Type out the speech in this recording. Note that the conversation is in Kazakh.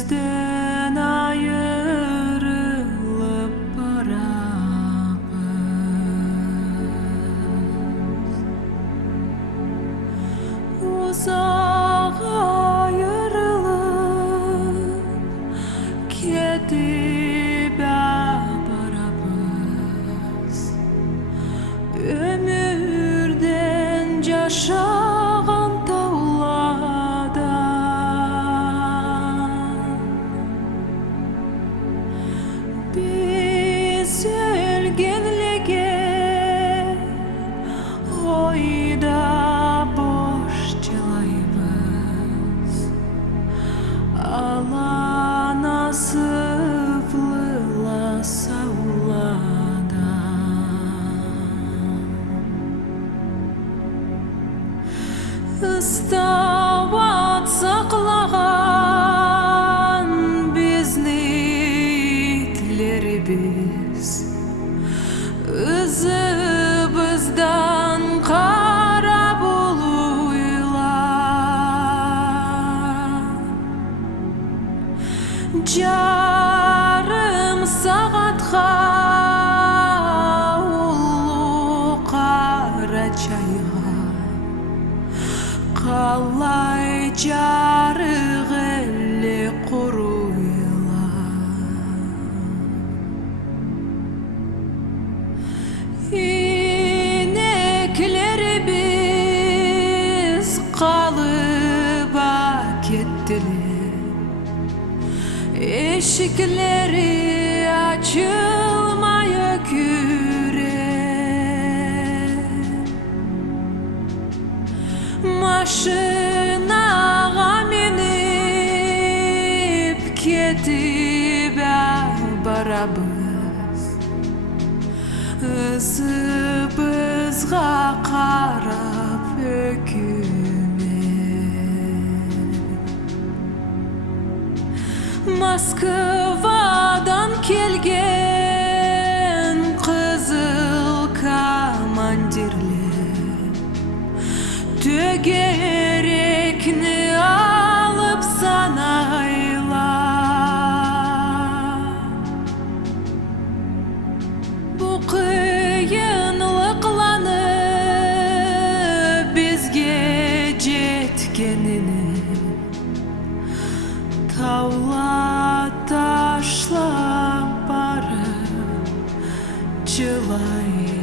Bizden ayrılıp barabız, uzak ayrılıp ketip barabız. Ömürden yaşagan biz ölgenlege oyda boş çalayбыз, Ала насыплыла саулада. Ыстабат саклаган бизни biz ızыбыздан кара болуйла. Жарым сагатка улуу кара чайга калай жарык эле куруйла. İneklerimiz kalıba kettiler, eşikleri açılmaya küre. Maşinaga minip ketip barabız, ысыбызга карап өкүме. Москвадан келген кызыл командирлер төгерекни алып санайла. Бу кыйынлыкланы бизге жеткенини таула ташлап барып жылай.